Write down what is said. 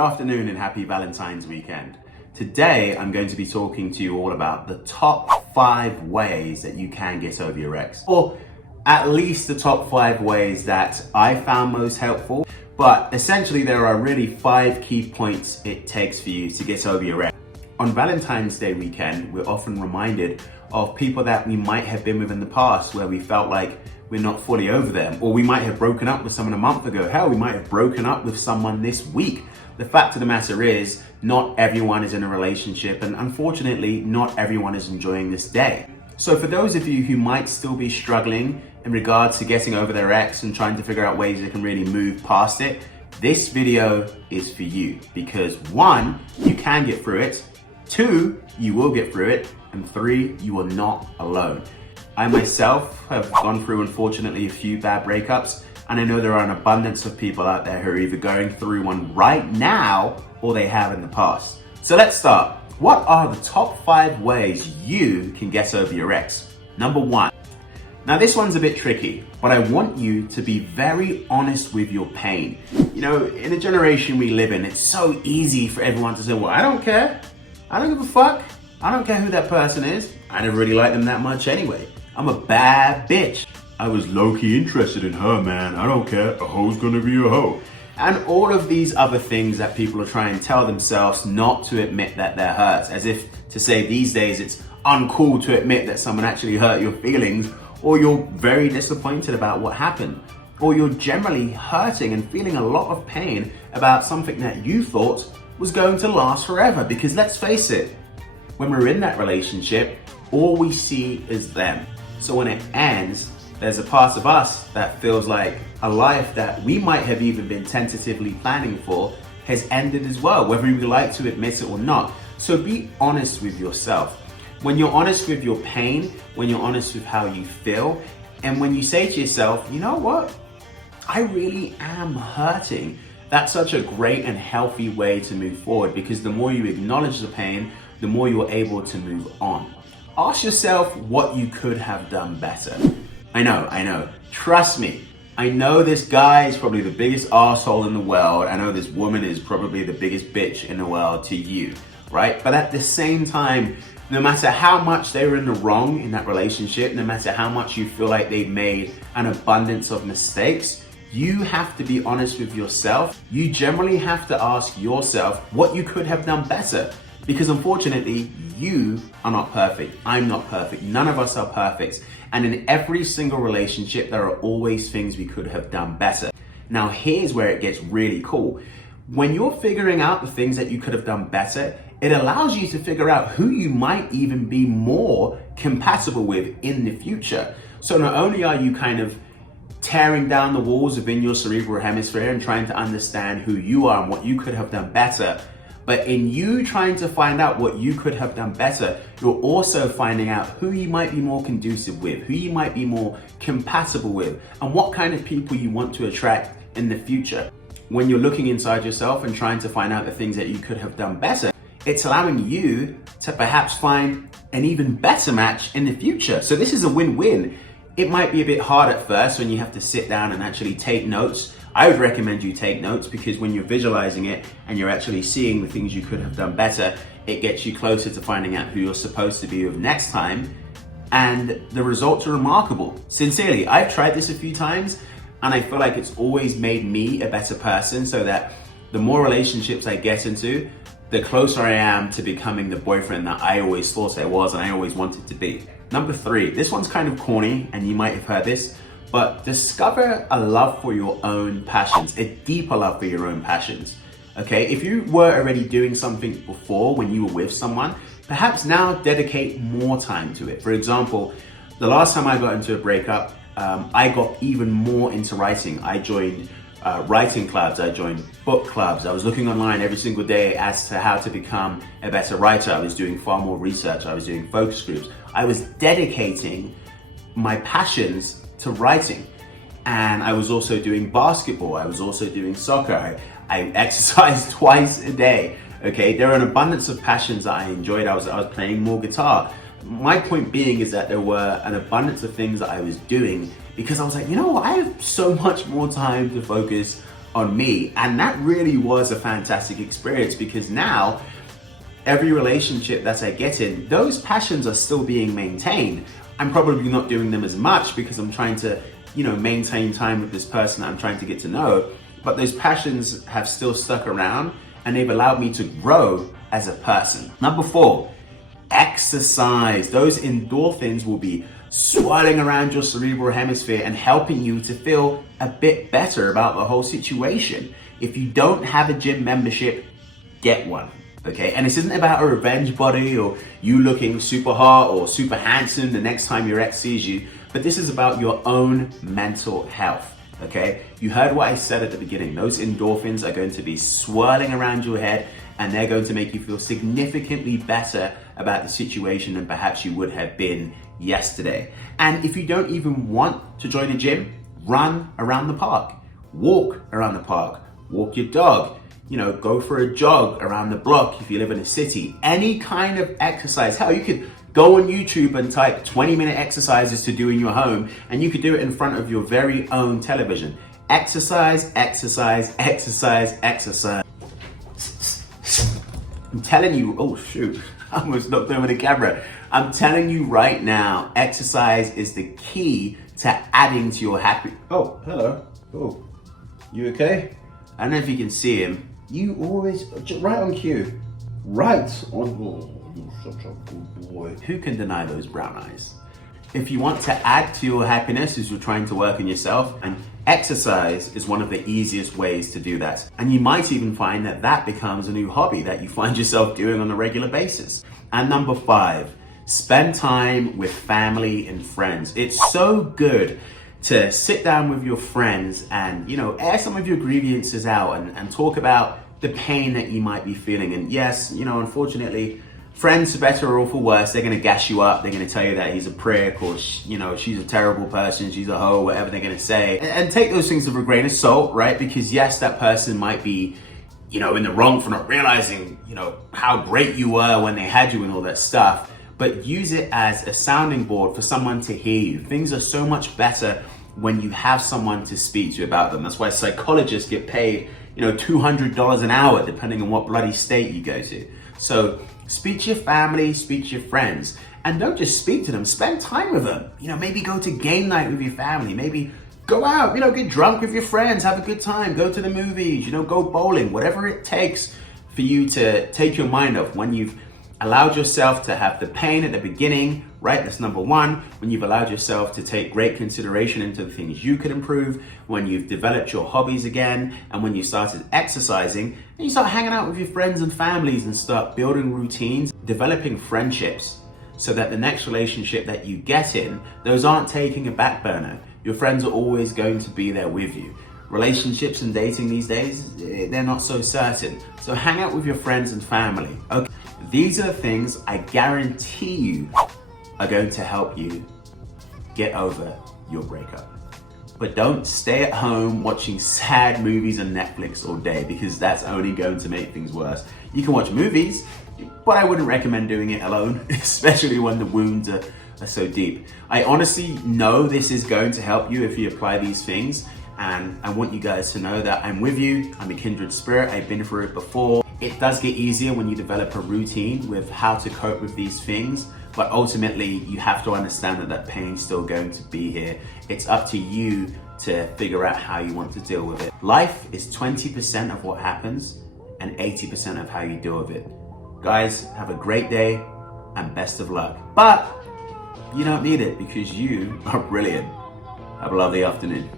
afternoon and happy Valentine's weekend. Today, I'm going to be talking to you all about the top 5 ways that you can get over your ex. Or at least the top 5 ways that I found most helpful. But essentially, there are really 5 key points it takes for you to get over your ex. On Valentine's Day weekend, we're often reminded of people that we might have been with in the past where we felt like we're not fully over them, or we might have broken up with someone a month ago. Hell, we might have broken up with someone this week. The fact of the matter is, not everyone is in a relationship, and unfortunately, not everyone is enjoying this day. So for those of you who might still be struggling in regards to getting over their ex and trying to figure out ways they can really move past it, this video is for you. Because 1, you can get through it, 2, you will get through it, and 3, you are not alone. I myself have gone through, unfortunately, a few bad breakups, and I know there are an abundance of people out there who are either going through one right now or they have in the past. So let's start. What are the top 5 ways you can get over your ex? Number 1. Now this one's a bit tricky, but I want you to be very honest with your pain. You know, in the generation we live in, it's so easy for everyone to say, well, I don't care. I don't give a fuck. I don't care who that person is. I never really liked them that much anyway. I'm a bad bitch. I was low-key interested in her, man. I don't care. A hoe's gonna be a hoe. And all of these other things that people are trying to tell themselves not to admit that they're hurt. As if to say these days it's uncool to admit that someone actually hurt your feelings, or you're very disappointed about what happened, or you're generally hurting and feeling a lot of pain about something that you thought was going to last forever. Because let's face it, when we're in that relationship, all we see is them. So when it ends, there's a part of us that feels like a life that we might have even been tentatively planning for has ended as well, whether we like to admit it or not. So be honest with yourself. When you're honest with your pain, when you're honest with how you feel, and when you say to yourself, you know what? I really am hurting. That's such a great and healthy way to move forward, because the more you acknowledge the pain, the more you're able to move on. Ask yourself what you could have done better. I know. Trust me. I know this guy is probably the biggest asshole in the world. I know this woman is probably the biggest bitch in the world to you, right? But at the same time, no matter how much they were in the wrong in that relationship, no matter how much you feel like they've made an abundance of mistakes, you have to be honest with yourself. You generally have to ask yourself what you could have done better. Because unfortunately, you are not perfect. I'm not perfect. None of us are perfect. And in every single relationship, there are always things we could have done better. Now, here's where it gets really cool. When you're figuring out the things that you could have done better, it allows you to figure out who you might even be more compatible with in the future. So not only are you kind of tearing down the walls within your cerebral hemisphere and trying to understand who you are and what you could have done better, but in you trying to find out what you could have done better, you're also finding out who you might be more conducive with, who you might be more compatible with, and what kind of people you want to attract in the future. When you're looking inside yourself and trying to find out the things that you could have done better, it's allowing you to perhaps find an even better match in the future. So this is a win-win. It might be a bit hard at first when you have to sit down and actually take notes. I would recommend you take notes, because when you're visualizing it and you're actually seeing the things you could have done better, it gets you closer to finding out who you're supposed to be with next time. And the results are remarkable. Sincerely, I've tried this a few times and I feel like it's always made me a better person, so that the more relationships I get into, the closer I am to becoming the boyfriend that I always thought I was and I always wanted to be. Number 3, this one's kind of corny and you might have heard this, but discover a love for your own passions, a deeper love for your own passions. Okay, if you were already doing something before when you were with someone, perhaps now dedicate more time to it. For example, the last time I got into a breakup, I got even more into writing. I joined writing clubs, I joined book clubs. I was looking online every single day as to how to become a better writer. I was doing far more research. I was doing focus groups. I was dedicating my passions to writing. And I was also doing basketball. I was also doing soccer. I exercised twice a day. Okay, there are an abundance of passions that I enjoyed. I was playing more guitar. My point being is that there were an abundance of things that I was doing because I was like, you know what, I have so much more time to focus on me. And that really was a fantastic experience, because now every relationship that I get in, those passions are still being maintained. I'm probably not doing them as much because I'm trying to, maintain time with this person that I'm trying to get to know. But those passions have still stuck around, and they've allowed me to grow as a person. Number 4, exercise. Those endorphins will be swirling around your cerebral hemisphere and helping you to feel a bit better about the whole situation. If you don't have a gym membership, get one. Okay, and this isn't about a revenge body or you looking super hot or super handsome the next time your ex sees you, but this is about your own mental health. Okay, you heard what I said at the beginning. Those endorphins are going to be swirling around your head, and they're going to make you feel significantly better about the situation than perhaps you would have been yesterday. And if you don't even want to join a gym, run around the park, walk around the park, walk your dog, go for a jog around the block if you live in a city. Any kind of exercise. Hell, you could go on YouTube and type 20-minute exercises to do in your home, and you could do it in front of your very own television. Exercise, exercise, exercise, exercise. I'm telling you, oh shoot, I almost knocked over the camera. I'm telling you right now, exercise is the key to adding to your happy. Oh, hello. Oh, you okay? I don't know if you can see him. You always, right on cue. Right on, oh, you're such a good boy. Who can deny those brown eyes? If you want to add to your happiness as you're trying to work on yourself, and exercise is one of the easiest ways to do that. And you might even find that that becomes a new hobby that you find yourself doing on a regular basis. And number 5, spend time with family and friends. It's so good to sit down with your friends and, air some of your grievances out and talk about the pain that you might be feeling. And yes, unfortunately, friends, for better or for worse, they're going to gas you up. They're going to tell you that he's a prick, or she's a terrible person, she's a hoe, whatever they're going to say. And take those things with a grain of salt, right? Because yes, that person might be, in the wrong for not realizing, how great you were when they had you and all that stuff. But use it as a sounding board for someone to hear you. Things are so much better when you have someone to speak to you about them. That's why psychologists get paid, $200 an hour, depending on what bloody state you go to. So speak to your family, speak to your friends, and don't just speak to them, spend time with them. Maybe go to game night with your family, maybe go out, get drunk with your friends, have a good time, go to the movies, go bowling, whatever it takes for you to take your mind off when you've allowed yourself to have the pain at the beginning, right? That's number 1. When you've allowed yourself to take great consideration into the things you could improve, when you've developed your hobbies again, and when you started exercising, and you start hanging out with your friends and families and start building routines, developing friendships, so that the next relationship that you get in, those aren't taking a back burner. Your friends are always going to be there with you. Relationships and dating these days, they're not so certain. So hang out with your friends and family. Okay. These are the things I guarantee you are going to help you get over your breakup. But don't stay at home watching sad movies on Netflix all day, because that's only going to make things worse. You can watch movies, but I wouldn't recommend doing it alone, especially when the wounds are so deep. I honestly know this is going to help you if you apply these things. And I want you guys to know that I'm with you. I'm a kindred spirit. I've been through it before. It does get easier when you develop a routine with how to cope with these things. But ultimately, you have to understand that pain's still going to be here. It's up to you to figure out how you want to deal with it. Life is 20% of what happens and 80% of how you deal with it. Guys, have a great day and best of luck. But you don't need it, because you are brilliant. Have a lovely afternoon.